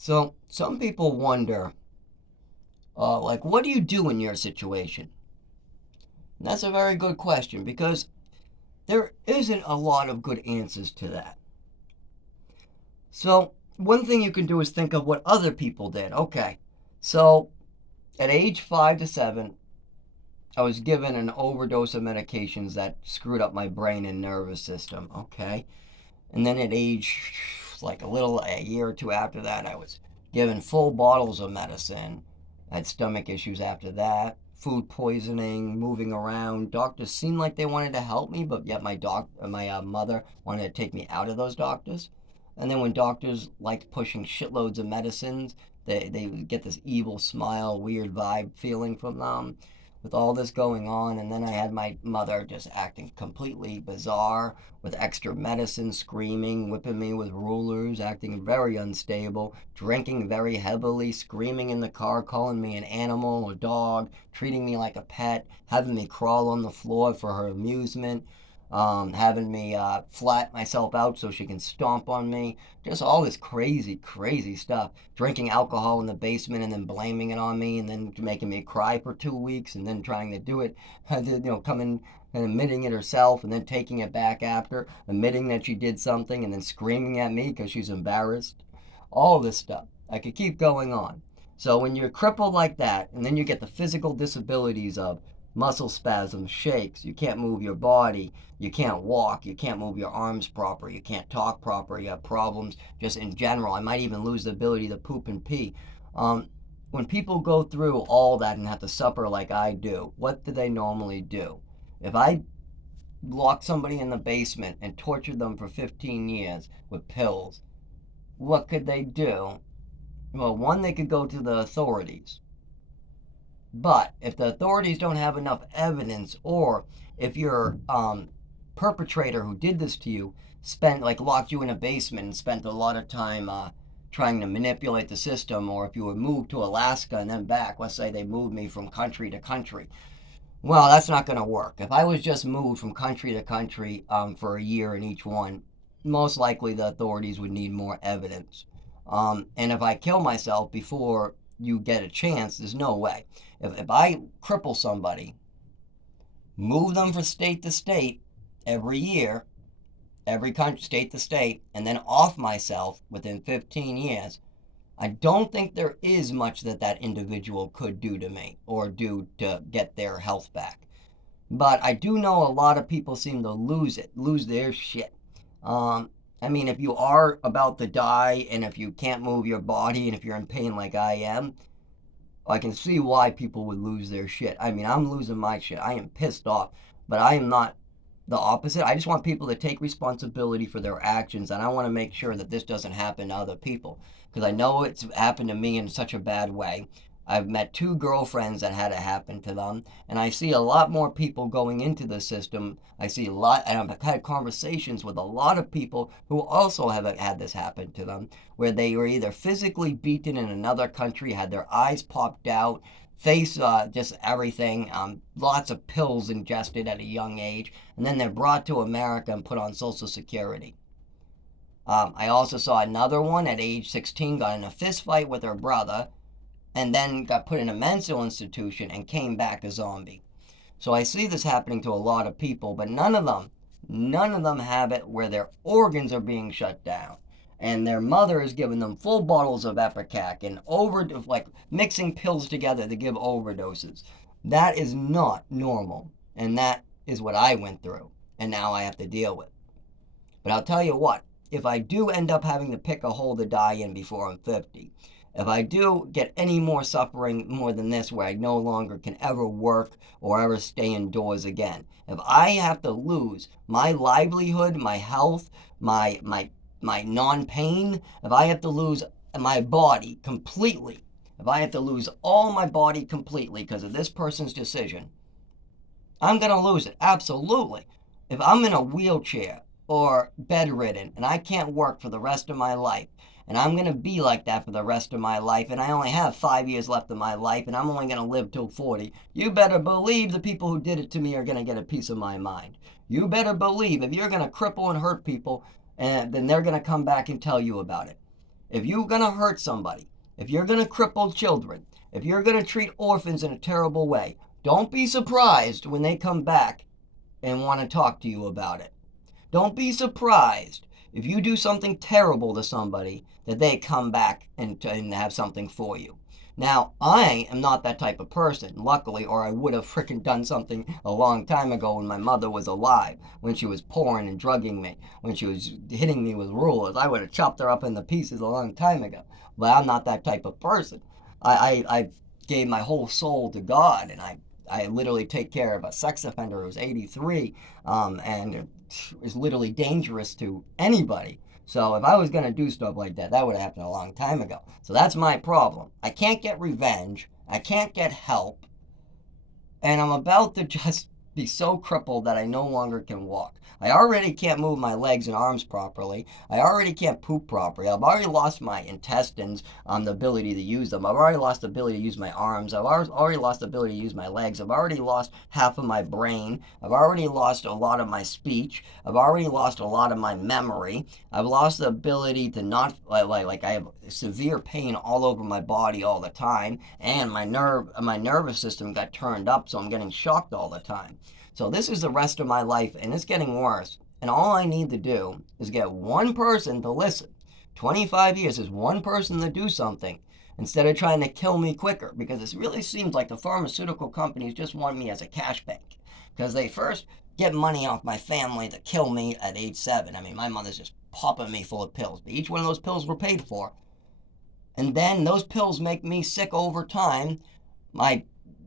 So some people wonder, like, what do you do in your situation? And that's a very good question because there isn't a lot of good answers to that. So one thing you can do is think of what other people did. Okay, so at age 5 to 7, I was given an overdose of medications that screwed up my brain and nervous system. Okay, and then at age like a year or two after that, I was given full bottles of medicine. I had stomach issues after that, food poisoning, moving around. Doctors seemed like they wanted to help me, but yet my mother wanted to take me out of those doctors. And then when doctors liked pushing shitloads of medicines, they would get this evil smile, weird vibe feeling from them with all this going on. And then I had my mother just acting completely bizarre with extra medicine, screaming, whipping me with rulers, acting very unstable, drinking very heavily, screaming in the car, calling me an animal or dog, treating me like a pet, having me crawl on the floor for her amusement, having me flat myself out so she can stomp on me. Just all this crazy, crazy stuff. Drinking alcohol in the basement and then blaming it on me and then making me cry for 2 weeks and then trying to do it, coming and admitting it herself and then taking it back after, admitting that she did something and then screaming at me because she's embarrassed. All this stuff. I could keep going on. So when you're crippled like that, and then you get the physical disabilities of muscle spasms, shakes, you can't move your body, you can't walk, you can't move your arms proper, you can't talk proper, you have problems just in general. I might even lose the ability to poop and pee. Um, when people go through all that and have to suffer like I do, what do they normally do? If I locked somebody in the basement and tortured them for 15 years with pills, what could they do? Well, one, they could go to the authorities. But if the authorities don't have enough evidence, or if your perpetrator who did this to you spent, like, locked you in a basement and spent a lot of time trying to manipulate the system, or if you were moved to Alaska and then back, let's say they moved me from country to country, well, that's not going to work. If I was just moved from country to country for a year in each one, most likely the authorities would need more evidence. And if I kill myself before you get a chance, there's no way. If I cripple somebody, move them from state to state every year, every country, state to state, and then off myself within 15 years, I don't think there is much that that individual could do to me or do to get their health back. But I do know a lot of people seem to lose their shit. I mean, if you are about to die and if you can't move your body and if you're in pain like I am, I can see why people would lose their shit. I mean, I'm losing my shit. I am pissed off, but I am not the opposite. I just want people to take responsibility for their actions, and I want to make sure that this doesn't happen to other people because I know it's happened to me in such a bad way. I've met two girlfriends that had it happen to them, and I see a lot more people going into the system. I see a lot, and I've had conversations with a lot of people who also have had this happen to them, where they were either physically beaten in another country, had their eyes popped out, face just everything, lots of pills ingested at a young age, and then they're brought to America and put on Social Security. I also saw another one at age 16 got in a fist fight with her brother and then got put in a mental institution and came back a zombie. So I see this happening to a lot of people, but none of them have it where their organs are being shut down. And their mother is giving them full bottles of Epicac and like mixing pills together to give overdoses. That is not normal. And that is what I went through. And now I have to deal with. But I'll tell you what, if I do end up having to pick a hole to die in before I'm 50, if I do get any more suffering more than this, where I no longer can ever work or ever stay indoors again, if I have to lose my livelihood, my health, my non-pain, if I have to lose my body completely, if I have to lose all my body completely because of this person's decision, I'm going to lose it. Absolutely. If I'm in a wheelchair or bedridden and I can't work for the rest of my life, and I'm going to be like that for the rest of my life, and I only have 5 years left of my life, and I'm only going to live till 40, you better believe the people who did it to me are going to get a piece of my mind. You better believe if you're going to cripple and hurt people, and then they're going to come back and tell you about it. If you're going to hurt somebody, if you're going to cripple children, if you're going to treat orphans in a terrible way, don't be surprised when they come back and want to talk to you about it. Don't be surprised if you do something terrible to somebody that they come back and have something for you. Now, I am not that type of person, luckily, or I would have frickin' done something a long time ago when my mother was alive, when she was pouring and drugging me, when she was hitting me with rulers. I would have chopped her up into pieces a long time ago. But I'm not that type of person. I gave my whole soul to God, and I literally take care of a sex offender who's 83, and is literally dangerous to anybody. So if I was going to do stuff like that, that would have happened a long time ago. So that's my problem. I can't get revenge. I can't get help. And I'm about to just be so crippled that I no longer can walk. I already can't move my legs and arms properly. I already can't poop properly. I've already lost my intestines, the ability to use them. I've already lost the ability to use my arms. I've already lost the ability to use my legs. I've already lost half of my brain. I've already lost a lot of my speech. I've already lost a lot of my memory. I've lost the ability to not, like I have severe pain all over my body all the time, and my nervous system got turned up, so I'm getting shocked all the time. So this is the rest of my life, and it's getting worse. And all I need to do is get one person to listen. 25 years is one person to do something instead of trying to kill me quicker, because it really seems like the pharmaceutical companies just want me as a cash bank, because they first get money off my family to kill me at age 7. I mean, my mother's just popping me full of pills, but each one of those pills were paid for. And then those pills make me sick over time.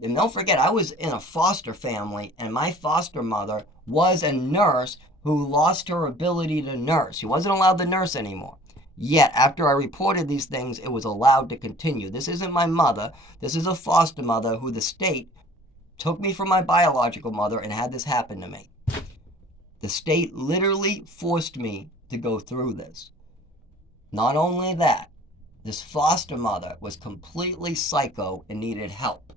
And don't forget, I was in a foster family, and my foster mother was a nurse who lost her ability to nurse. She wasn't allowed to nurse anymore. Yet, after I reported these things, it was allowed to continue. This isn't my mother. This is a foster mother who the state took me from my biological mother and had this happen to me. The state literally forced me to go through this. Not only that, this foster mother was completely psycho and needed help.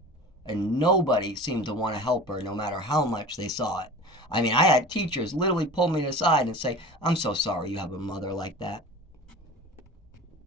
And nobody seemed to want to help her no matter how much they saw it. I mean, I had teachers literally pull me aside and say, "I'm so sorry you have a mother like that.